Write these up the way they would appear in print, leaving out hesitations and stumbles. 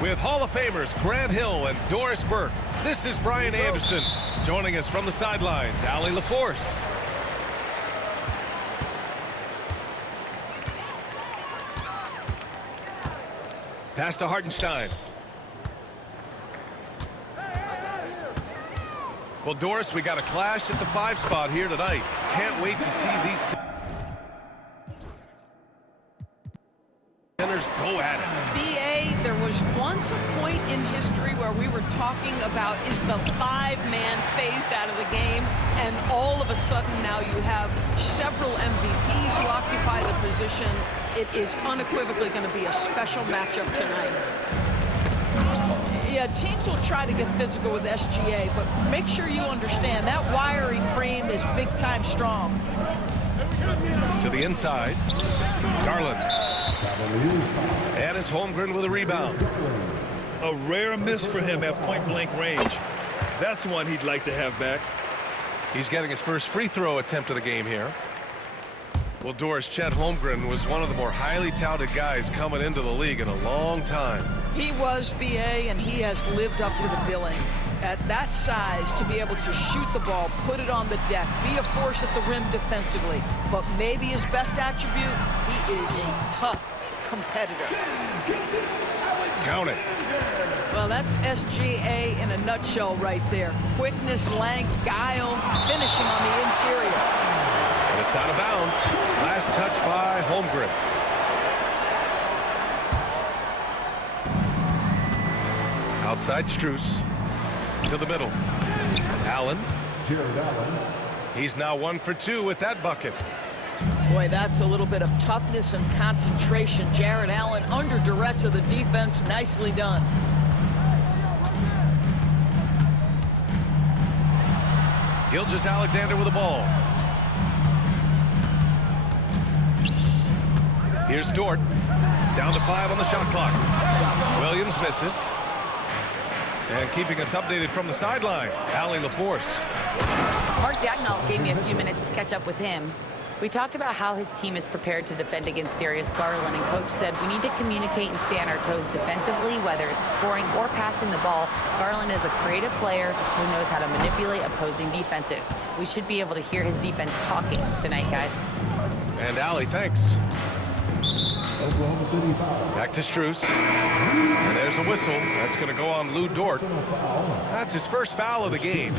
With Hall of Famers Grant Hill and Doris Burke, this is Brian Anderson. Joining us from the sidelines, Allie LaForce. Pass to Hartenstein. Well, Doris, we got a clash at the 5 spot here tonight. Can't wait to see these centers go at it. BA, there was once a point in history where we were talking about, is the 5-man phased out of the game? And all of a sudden now you have several MVPs who occupy the position. It is unequivocally going to be a special matchup tonight. Yeah, teams will try to get physical with SGA, but make sure you understand that wiry frame is big-time strong. To the inside, Garland. And it's Holmgren with a rebound. A rare miss for him at point-blank range. That's one he'd like to have back. He's getting his first free throw attempt of the game here. Well, Doris, Chet Holmgren was one of the more highly touted guys coming into the league in a long time. He was, BA, and he has lived up to the billing. At that size, to be able to shoot the ball, put it on the deck, be a force at the rim defensively. But maybe his best attribute, he is a tough competitor. Count it. Well, that's SGA in a nutshell right there. Quickness, length, guile, finishing on the interior. And it's out of bounds. Last touch by Holmgren. Outside Strus. To the middle. Allen. He's now 1 for 2 with that bucket. Boy, that's a little bit of toughness and concentration. Jared Allen under duress of the defense. Nicely done. Gilgeous-Alexander with the ball. Here's Dort. Down to 5 on the shot clock. Williams misses. And keeping us updated from the sideline, Allie LaForce. Mark Dagnall gave me a few minutes to catch up with him. We talked about how his team is prepared to defend against Darius Garland, and Coach said we need to communicate and stay on our toes defensively, whether it's scoring or passing the ball. Garland is a creative player who knows how to manipulate opposing defenses. We should be able to hear his defense talking tonight, guys. And Allie, thanks. Oklahoma City foul. Back to Strus. And there's a whistle. That's going to go on Lou Dort. That's his first foul of the game.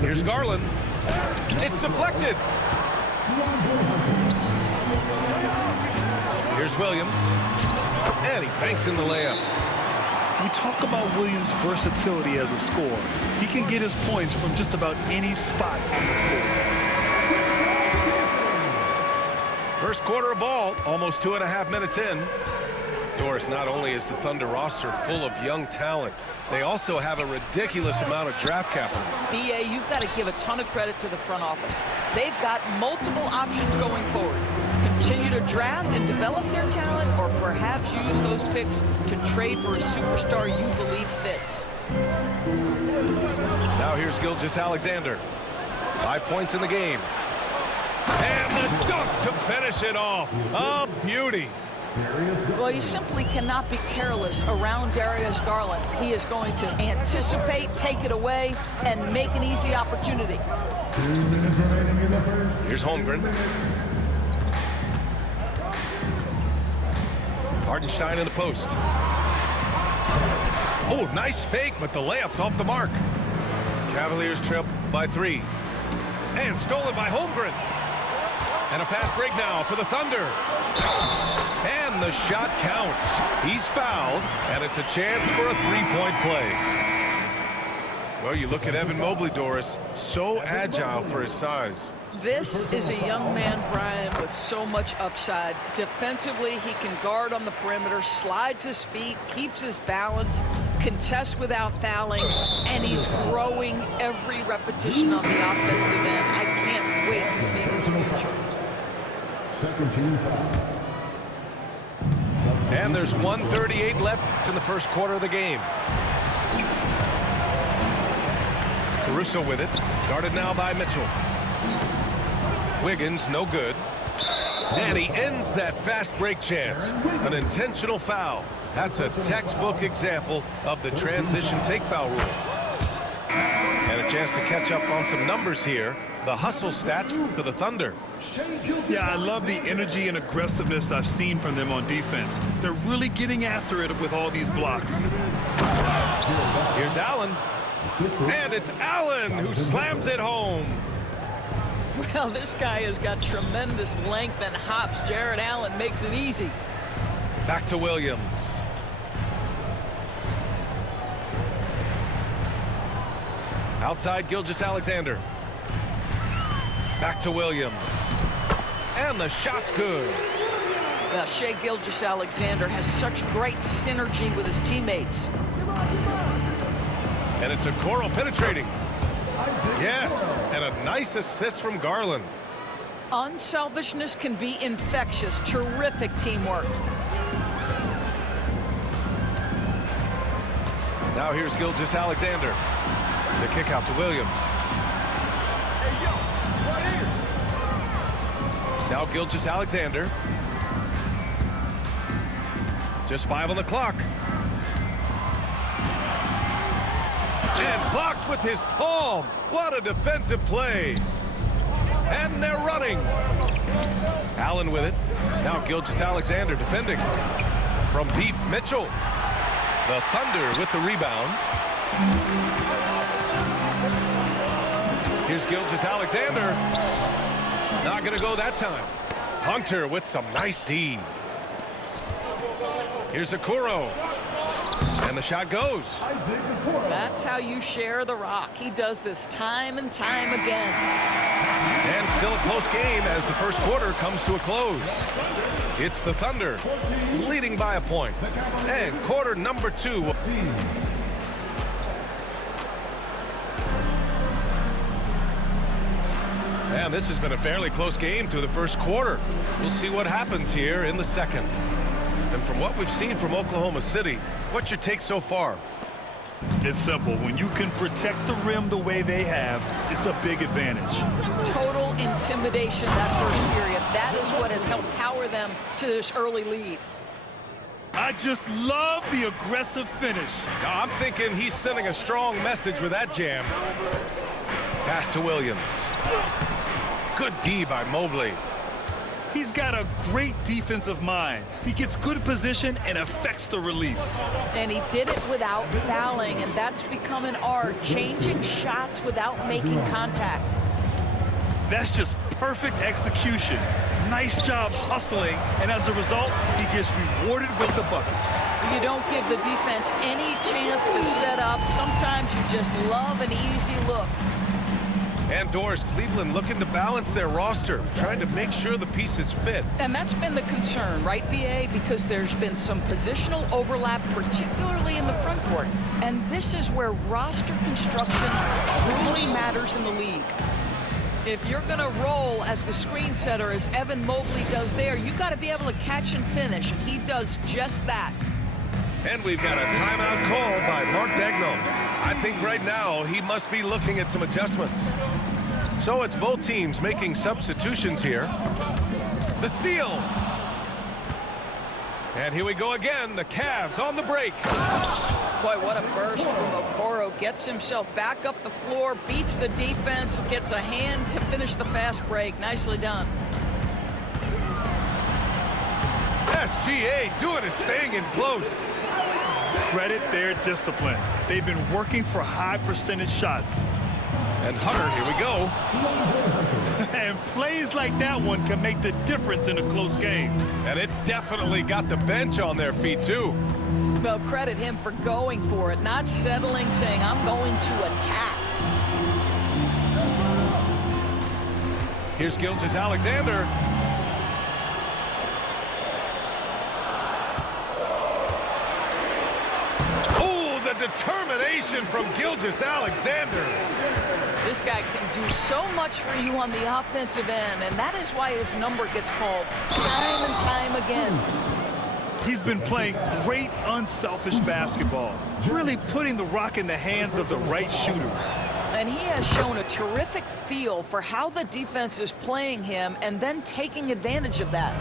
Here's Garland. It's deflected. Here's Williams. And he banks in the layup. We talk about Williams' versatility as a scorer. He can get his points from just about any spot on the floor. First quarter of ball, almost 2.5 minutes in. Doris, not only is the Thunder roster full of young talent, they also have a ridiculous amount of draft capital. BA, you've got to give a ton of credit to the front office. They've got multiple options going forward. Continue to draft and develop their talent, or perhaps use those picks to trade for a superstar you believe fits. Now here's Gilgeous-Alexander. 5 points in the game. And the dunk to finish it off. A beauty. Well, you simply cannot be careless around Darius Garland. He is going to anticipate, take it away, and make an easy opportunity. Here's Holmgren. Hartenstein in the post. Oh, nice fake, but the layup's off the mark. Cavaliers trail by 3. And stolen by Holmgren. And a fast break now for the Thunder. And the shot counts. He's fouled, and it's a chance for a 3-point play. Well, you look at Evan Mobley, Doris, so agile for his size. This is a young man, Brian, with so much upside. Defensively, he can guard on the perimeter, slides his feet, keeps his balance, contests without fouling, and he's growing every repetition on the offensive end. I can't wait to see his future. Second team foul. And there's 1:38 left in the first quarter of the game. Caruso with it, guarded now by Mitchell. Wiggins, no good. And he ends that fast break chance. An intentional foul. That's a textbook example of the transition take foul rule. And a chance to catch up on some numbers here. The hustle stats for the Thunder. Yeah, I love the energy and aggressiveness I've seen from them on defense. They're really getting after it with all these blocks. Here's Allen. And it's Allen who slams it home. Well, this guy has got tremendous length and hops. Jared Allen makes it easy. Back to Williams. Outside Gilgeous-Alexander. Back to Williams. And the shot's good. Well, Shai Gilgeous-Alexander has such great synergy with his teammates. And it's Okoro penetrating. Yes, and a nice assist from Garland. Unselfishness can be infectious. Terrific teamwork. Now here's Gilgeous-Alexander. The kick out to Williams. Now Gilgeous-Alexander. Just 5 on the clock. And blocked with his palm. What a defensive play. And they're running. Allen with it. Now Gilgeous-Alexander defending. From deep, Mitchell. The Thunder with the rebound. Here's Gilgeous-Alexander. Not going to go that time. Hunter with some nice D. Here's Okoro. And the shot goes. That's how you share the rock. He does this time and time again. And still a close game as the first quarter comes to a close. It's the Thunder leading by a point. And quarter number 2. And this has been a fairly close game through the first quarter. We'll see what happens here in the second. And from what we've seen from Oklahoma City, what's your take so far? It's simple. When you can protect the rim the way they have, it's a big advantage. Total intimidation that first period. That is what has helped power them to this early lead. I just love the aggressive finish. Now, I'm thinking he's sending a strong message with that jam. Pass to Williams. Good D by Mobley. He's got a great defensive mind. He gets good position and affects the release. And he did it without fouling, and that's become an art, changing shots without making contact. That's just perfect execution. Nice job hustling, and as a result, he gets rewarded with the bucket. You don't give the defense any chance to set up. Sometimes you just love an easy look. And Doris, Cleveland looking to balance their roster, trying to make sure the pieces fit. And that's been the concern, right, B.A.? Because there's been some positional overlap, particularly in the front court. And this is where roster construction truly matters in the league. If you're going to roll as the screen setter, as Evan Mobley does there, you got to be able to catch and finish, and he does just that. And we've got a timeout call by Mark Daigneault. I think right now he must be looking at some adjustments. So it's both teams making substitutions here. The steal. And here we go again. The Cavs on the break. Boy, what a burst from Okoro. Gets himself back up the floor, beats the defense, gets a hand to finish the fast break. Nicely done. SGA doing his thing in close. Credit their discipline. They've been working for high percentage shots. And Hunter, here we go. And plays like that one can make the difference in a close game. And it definitely got the bench on their feet, too. Well, credit him for going for it, not settling, saying, I'm going to attack. Here's Gilgeous-Alexander. Oh, the determination from Gilgeous-Alexander. This guy can do so much for you on the offensive end, and that is why his number gets called time and time again. He's been playing great, unselfish basketball, really putting the rock in the hands of the right shooters. And he has shown a terrific feel for how the defense is playing him and then taking advantage of that.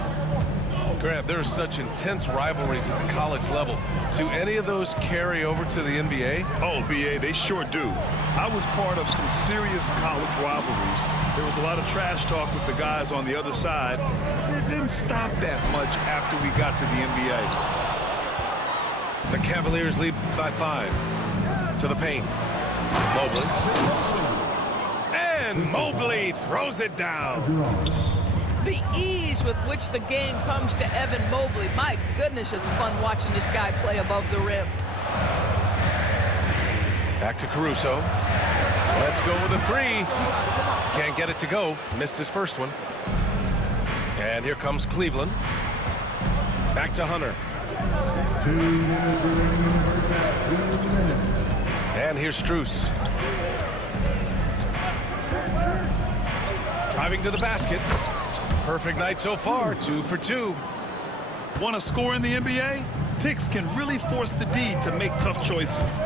Grant, there's such intense rivalries at the college level. Do any of those carry over to the NBA? Oh, B.A., they sure do. I was part of some serious college rivalries. There was a lot of trash talk with the guys on the other side. It didn't stop that much after we got to the NBA. The Cavaliers lead by 5. To the paint. Mobley. And Mobley throws it down. The ease with which the game comes to Evan Mobley. My goodness, it's fun watching this guy play above the rim. Back to Caruso. Let's go with a 3. Can't get it to go. Missed his first one. And here comes Cleveland. Back to Hunter. 2 minutes remaining in the first half. 2 minutes. And here's Strus. Driving to the basket. Perfect night so far, 2 for 2. Want to score in the NBA? Picks can really force the D to make tough choices.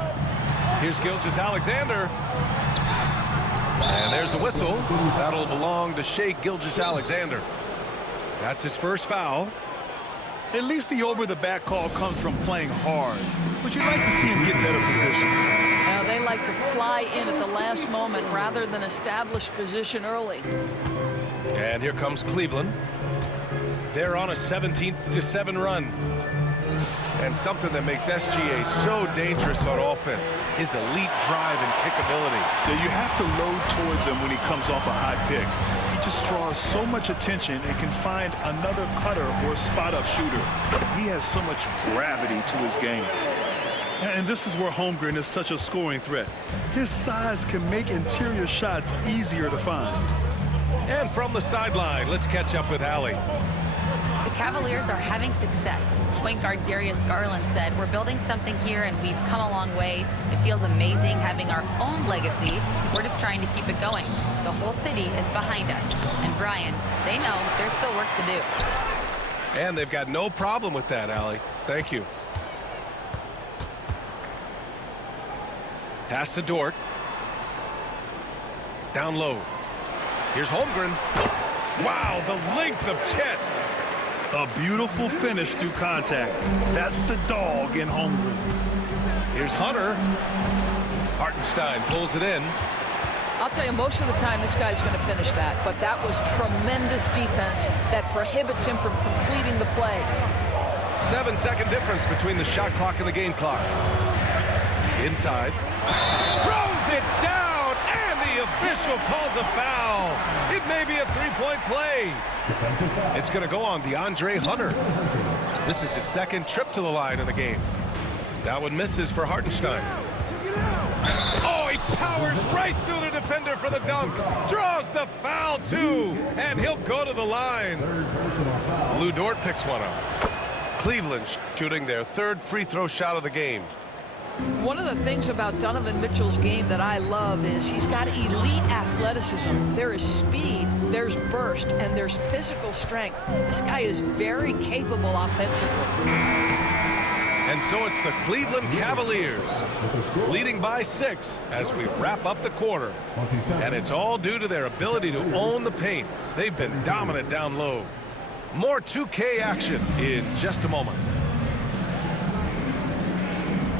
Here's Gilgeous-Alexander. And there's a whistle. That'll belong to Shai Gilgeous-Alexander. That's his first foul. At least the over-the-back call comes from playing hard, but you'd like to see him get better position. Now they like to fly in at the last moment rather than establish position early. And here comes Cleveland. They're on a 17-7 run. And something that makes SGA so dangerous on offense, his elite drive and kick ability. Yeah, you have to load towards him when he comes off a high pick. He just draws so much attention and can find another cutter or spot-up shooter. He has so much gravity to his game. And this is where Holmgren is such a scoring threat. His size can make interior shots easier to find. And from the sideline, let's catch up with Allie. The Cavaliers are having success. Point guard Darius Garland said, "We're building something here and we've come a long way. It feels amazing having our own legacy. We're just trying to keep it going. The whole city is behind us." And Brian, they know there's still work to do. And they've got no problem with that, Allie. Thank you. Pass to Dort. Down low. Here's Holmgren. Wow, the length of Chet. A beautiful finish through contact. That's the dog in Holmgren. Here's Hunter. Hartenstein pulls it in. I'll tell you, most of the time this guy's going to finish that, but that was tremendous defense that prohibits him from completing the play. 7-second difference between the shot clock and the game clock. Inside. Throws it down, and the official calls a foul. It may be a three-point play. Defensive foul. It's going to go on DeAndre Hunter. This is his second trip to the line in the game. That one misses for Hartenstein. Oh, he powers right through the defender for the dunk. Draws the foul, too. And he'll go to the line. Lou Dort picks one up. Cleveland shooting their third free throw shot of the game. One of the things about Donovan Mitchell's game that I love is he's got elite athleticism. There is speed, there's burst, and there's physical strength. This guy is very capable offensively. And so it's the Cleveland Cavaliers leading by 6 as we wrap up the quarter. And it's all due to their ability to own the paint. They've been dominant down low. More 2K action in just a moment.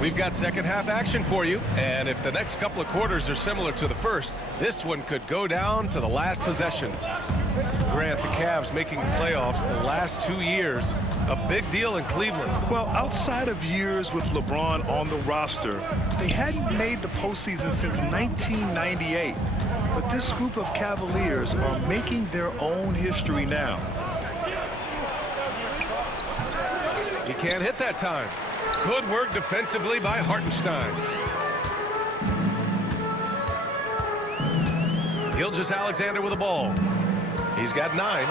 We've got second half action for you, and if the next couple of quarters are similar to the first, this one could go down to the last possession. Grant, the Cavs making the playoffs the last 2 years, a big deal in Cleveland. Well, outside of years with LeBron on the roster, they hadn't made the postseason since 1998. But this group of Cavaliers are making their own history now. He can't hit that time. Good work defensively by Hartenstein. Gilgeous-Alexander with the ball. He's got 9.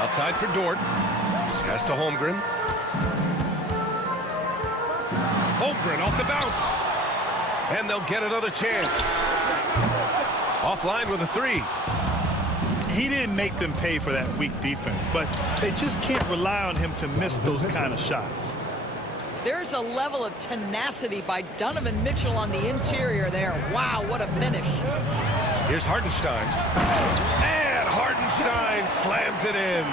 Outside for Dort. Pass to Holmgren. Holmgren off the bounce. And they'll get another chance. Offline with a 3. He didn't make them pay for that weak defense, but they just can't rely on him to miss those kind of shots. There's a level of tenacity by Donovan Mitchell on the interior there. Wow, what a finish. Here's Hartenstein. And Hartenstein slams it in.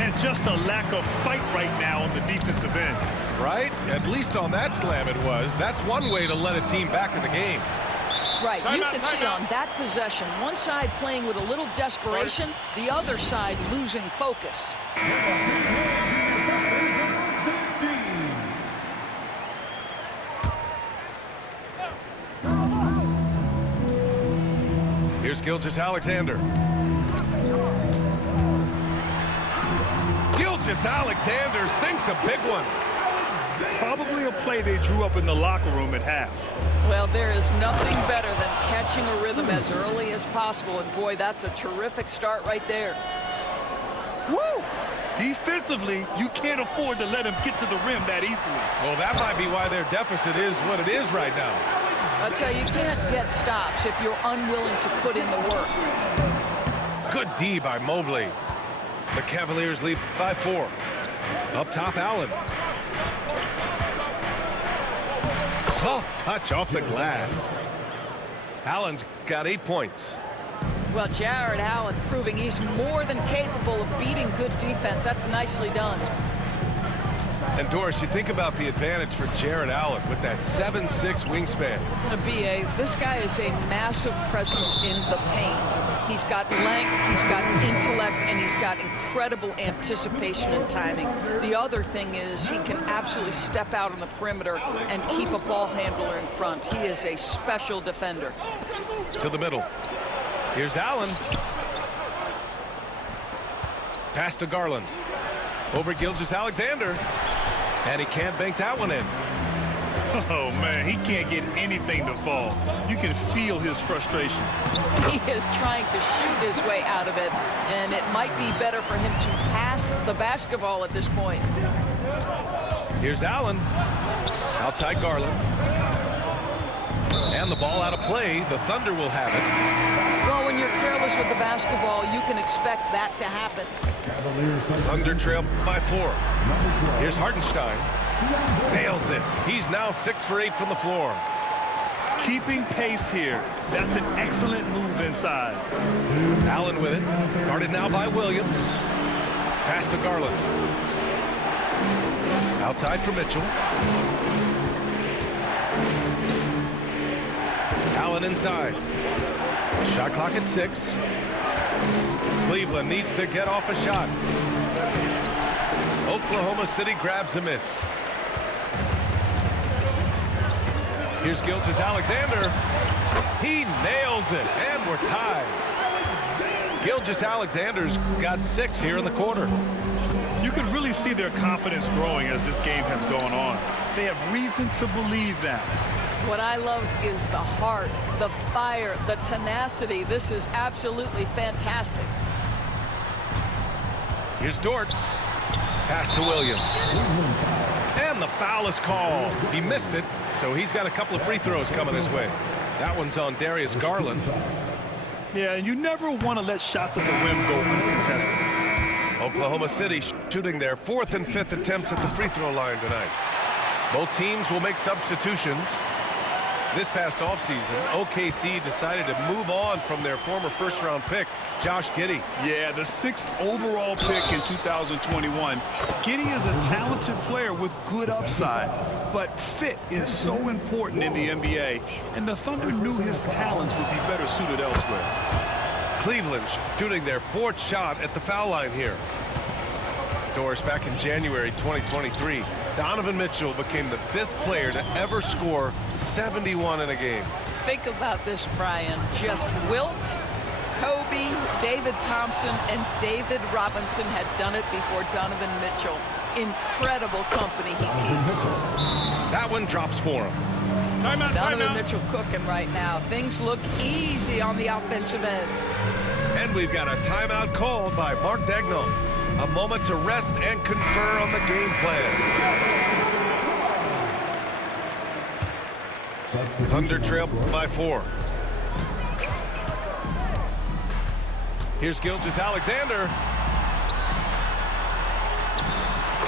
And just a lack of fight right now on the defensive end. Right? At least on that slam it was. That's one way to let a team back in the game. Right, you can see on that possession, one side playing with a little desperation, the other side losing focus. Here's Gilgeous-Alexander. Gilgeous-Alexander sinks a big one. Probably a play they drew up in the locker room at half. Well, there is nothing better than catching a rhythm as early as possible, and boy, that's a terrific start right there. Woo! Defensively, you can't afford to let him get to the rim that easily. Well, that might be why their deficit is what it is right now. I'll tell you, you can't get stops if you're unwilling to put in the work. Good D by Mobley. The Cavaliers lead by 4. Up top, Allen. Soft touch off the glass. Allen's got 8 points. Well, Jared Allen proving he's more than capable of beating good defense. That's nicely done. And Doris, you think about the advantage for Jared Allen with that 7'6" wingspan. The BA, this guy is a massive presence in the paint. He's got length, he's got intellect, and he's got incredible anticipation and timing. The other thing is he can absolutely step out on the perimeter and keep a ball handler in front. He is a special defender. To the middle. Here's Allen. Pass to Garland. Over Gilgeous-Alexander. And he can't bank that one in. Oh, man, he can't get anything to fall. You can feel his frustration. He is trying to shoot his way out of it, and it might be better for him to pass the basketball at this point. Here's Allen. Outside Garland. And the ball out of play. The Thunder will have it. Well, when you're careless with the basketball, you can expect that to happen. Thunder trail by 4. Here's Hartenstein. Nails it. He's now 6 for 8 from the floor. Keeping pace here. That's an excellent move inside. Allen with it. Guarded now by Williams. Pass to Garland. Outside for Mitchell. Allen inside. Shot clock at 6. Cleveland needs to get off a shot. Oklahoma City grabs a miss. Here's Gilgeous-Alexander. He nails it, and we're tied. Gilgeous-Alexander's got 6 here in the quarter. You can really see their confidence growing as this game has gone on. They have reason to believe that. What I love is the heart, the fire, the tenacity. This is absolutely fantastic. Here's Dort. Pass to Williams. And the foul is called. He missed it, so he's got a couple of free throws coming his way. That one's on Darius Garland. Yeah, and you never want to let shots at the rim go uncontested. Oklahoma City shooting their 4th and 5th attempts at the free throw line tonight. Both teams will make substitutions. This past offseason, OKC decided to move on from their former first-round pick, Josh Giddey. Yeah, the 6th overall pick in 2021. Giddey is a talented player with good upside, but fit is so important in the NBA, and the Thunder knew his talents would be better suited elsewhere. Cleveland shooting their 4th shot at the foul line here. Doris, back in January 2023, Donovan Mitchell became the 5th player to ever score 71 in a game. Think about this, Brian. Just Wilt, Kobe, David Thompson, and David Robinson had done it before Donovan Mitchell. Incredible company he keeps. That one drops for him. Donovan Mitchell cooking right now. Things look easy on the offensive end. And we've got a timeout called by Mark Daigneault. A moment to rest and confer on the game plan. Thunder trail by 4. Here's Gilgeous-Alexander.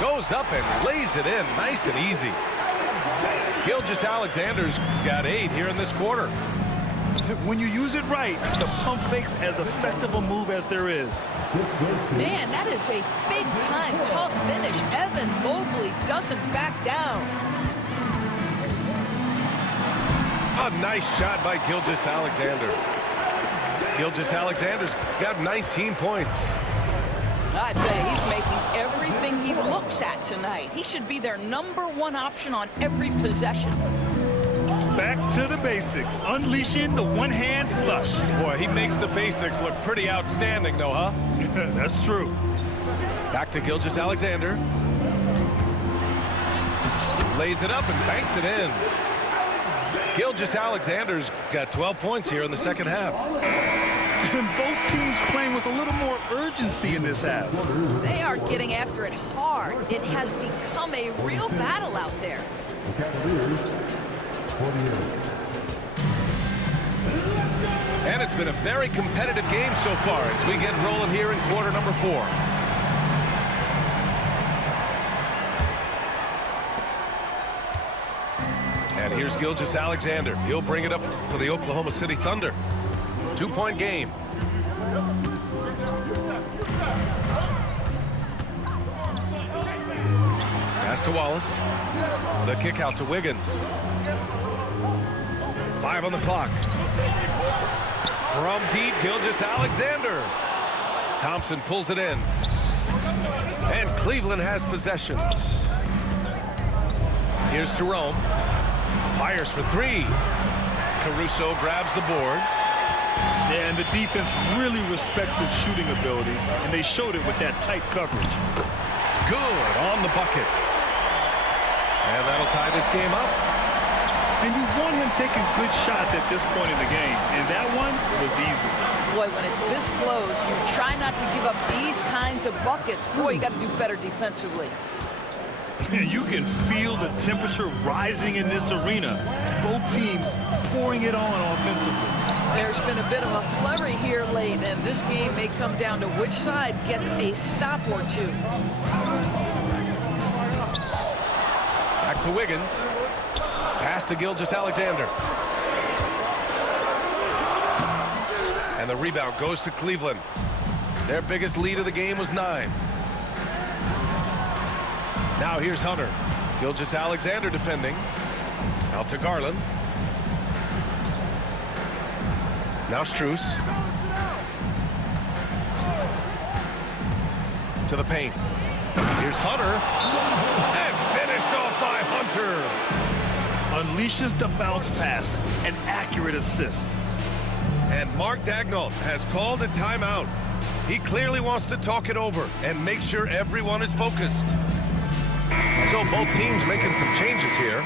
Goes up and lays it in nice and easy. Gilgeous-Alexander's got 8 here in this quarter. When you use it right, the pump fake's as effective a move as there is. Man, that is a big-time tough finish. Evan Mobley doesn't back down. A nice shot by Gilgeous-Alexander. Gilgeous-Alexander's got 19 points. I'd say he's making everything he looks at tonight. He should be their #1 option on every possession. Back to the basics, unleashing the one-hand flush. Boy, he makes the basics look pretty outstanding, though, huh? That's true. Back to Gilgeous-Alexander. Lays it up and banks it in. Gilgeous-Alexander's got 12 points here in the second half. And both teams playing with a little more urgency in this half. They are getting after it hard. It has become a real battle out there. The Cavaliers, 48. And it's been a very competitive game so far as we get rolling here in quarter number 4. And here's Gilgeous-Alexander. He'll bring it up to the Oklahoma City Thunder. 2-point game. Pass to Wallace. The kick out to Wiggins. 5 on the clock. From deep, Gilgeous-Alexander. Thompson pulls it in. And Cleveland has possession. Here's Jerome. Fires for 3. Caruso grabs the board. Yeah, and the defense really respects his shooting ability, and they showed it with that tight coverage. Good on the bucket. And that'll tie this game up. And you want him taking good shots at this point in the game, and that one was easy. Boy, when it's this close, you try not to give up these kinds of buckets. Boy, you got to do better defensively. You can feel the temperature rising in this arena. Both teams pouring it on offensively. There's been a bit of a flurry here late, and this game may come down to which side gets a stop or two. Back to Wiggins. Pass to Gilgeous-Alexander. And the rebound goes to Cleveland. Their biggest lead of the game was 9. Now here's Hunter. Gilgeous-Alexander defending. Out to Garland. Now Strus. To the paint. Here's Hunter. And finished off by Hunter. Unleashes the bounce pass. An accurate assist. And Mark Daigneault has called a timeout. He clearly wants to talk it over and make sure everyone is focused. So both teams making some changes here.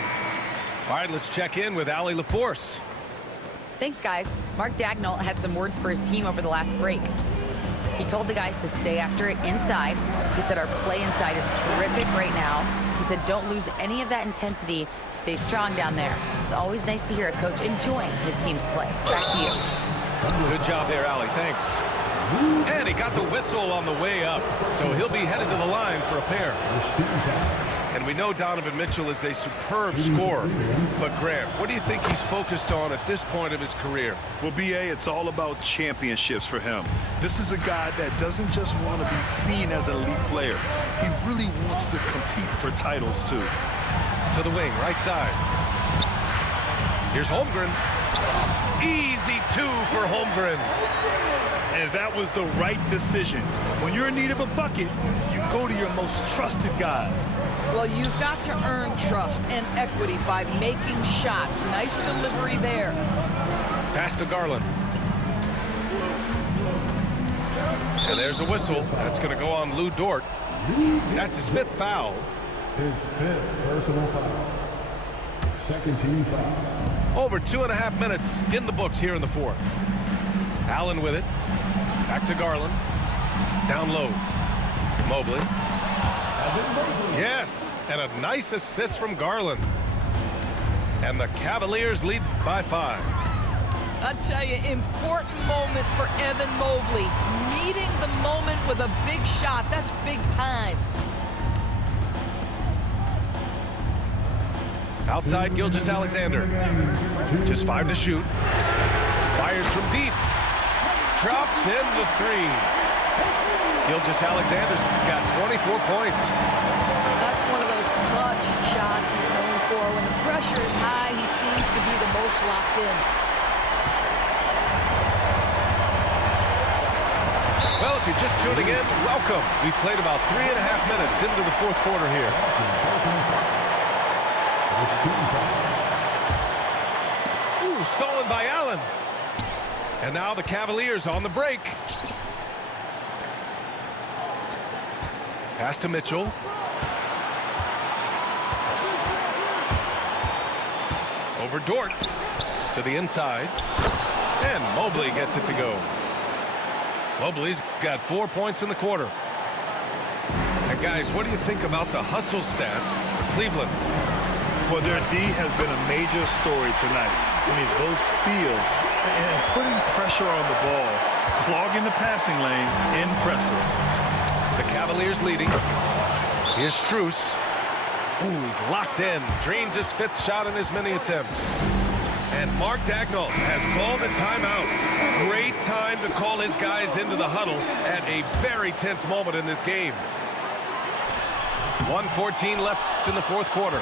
All right, let's check in with Allie LaForce. Thanks, guys. Mark Daigneault had some words for his team over the last break. He told the guys to stay after it inside. He said our play inside is terrific right now. He said don't lose any of that intensity. Stay strong down there. It's always nice to hear a coach enjoying his team's play. Back to you. Good job there, Allie. Thanks. And he got the whistle on the way up, so he'll be headed to the line for a pair. And we know Donovan Mitchell is a superb scorer. But Grant, what do you think he's focused on at this point of his career? Well, B.A., it's all about championships for him. This is a guy that doesn't just want to be seen as an elite player. He really wants to compete for titles, too. To the wing, right side. Here's Holmgren. Easy 2 for Holmgren. And that was the right decision. When you're in need of a bucket, you go to your most trusted guys. Well, you've got to earn trust and equity by making shots. Nice delivery there. Pass to Garland. And there's a whistle. That's going to go on Lou Dort. That's his 5th foul. His 5th personal foul. Second team foul. Over 2.5 minutes in the books here in the 4th. Allen with it. Back to Garland. Down low. Mobley. Yes, and a nice assist from Garland. And the Cavaliers lead by 5. I'll tell you, important moment for Evan Mobley. Meeting the moment with a big shot. That's big time. Outside, Gilgeous-Alexander. Just 5 to shoot. Fires from deep. Drops in the 3. Gilgeous-Alexander's got 24 points. That's one of those clutch shots he's known for. When the pressure is high, he seems to be the most locked in. Well, if you're just tuning in, welcome. We've played about 3.5 minutes into the fourth quarter here. Ooh, stolen by Allen. And now the Cavaliers on the break. Pass to Mitchell. Over Dort to the inside. And Mobley gets it to go. Mobley's got 4 points in the quarter. And guys, what do you think about the hustle stats for Cleveland? Well, their D has been a major story tonight. I mean, those steals and putting pressure on the ball, clogging the passing lanes, impressive. The Cavaliers leading. Here's Strus. Ooh, he's locked in. Drains his 5th shot in as many attempts. And Mark Dagnall has called a timeout. Great time to call his guys into the huddle at a very tense moment in this game. 1:14 left in the fourth quarter.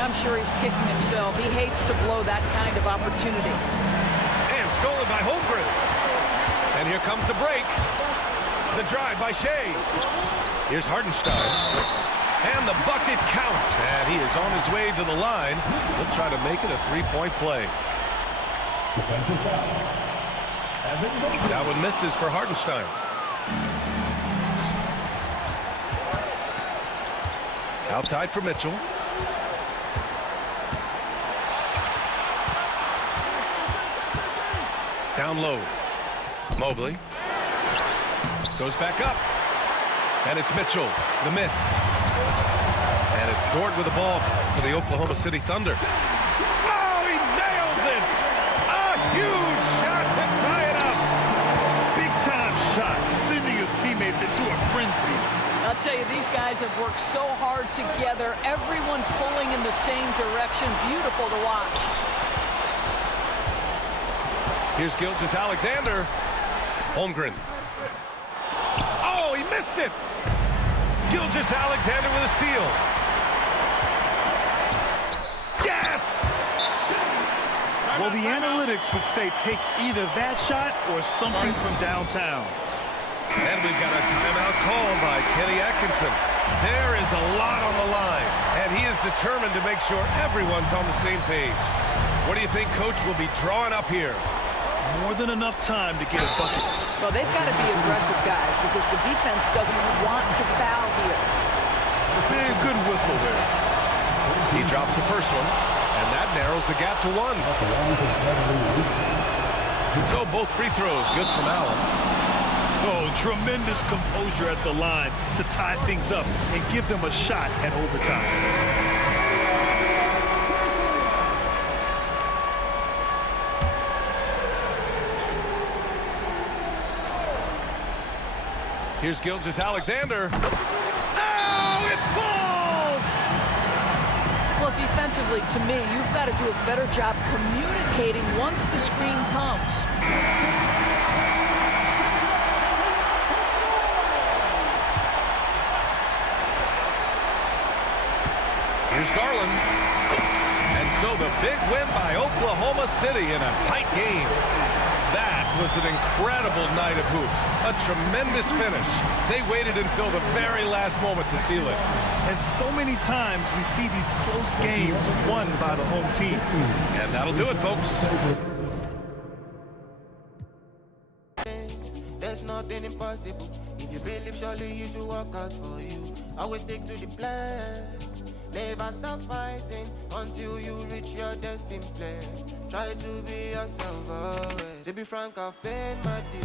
I'm sure he's kicking himself. He hates to blow that kind of opportunity. And stolen by Holmgren. And here comes the break. The drive by Shea. Here's Hartenstein. And the bucket counts. And he is on his way to the line. He'll try to make it a 3-point play. Defensive foul. Evan Mobley. That one misses for Hartenstein. Outside for Mitchell. Down low. Mobley. Goes back up. And it's Mitchell. The miss. And it's Dort with the ball for the Oklahoma City Thunder. Oh, he nails it! A huge shot to tie it up. Big time shot, sending his teammates into a frenzy. I'll tell you, these guys have worked so hard together. Everyone pulling in the same direction. Beautiful to watch. Here's Gilgeous-Alexander. Holmgren. Oh, he missed it! Gilgeous-Alexander with a steal. Yes! Well, the analytics would say take either that shot or something from downtown. And we've got a timeout call by Kenny Atkinson. There is a lot on the line, and he is determined to make sure everyone's on the same page. What do you think Coach will be drawing up here? More than enough time to get a bucket. Well, they've got to be aggressive, guys, because the defense doesn't want to foul here. Man, good whistle there. He drops the first one, and that narrows the gap to 1. So both free throws good from Allen. Oh, tremendous composure at the line to tie things up and give them a shot at overtime. Here's Gilgeous-Alexander. Oh, it falls! Well, defensively, to me, you've got to do a better job communicating once the screen comes. Here's Garland. And so the big win by Oklahoma City in a tight game. That was an incredible night of hoops. A tremendous finish. They waited until the very last moment to seal it. And so many times we see these close games won by the home team. And that'll do it, folks. There's nothing impossible. If you believe, surely you to work out for you. Always stick to the plan. Never stop fighting until you reach your destined place. Try to be yourself always. To be frank, I've paid my dues.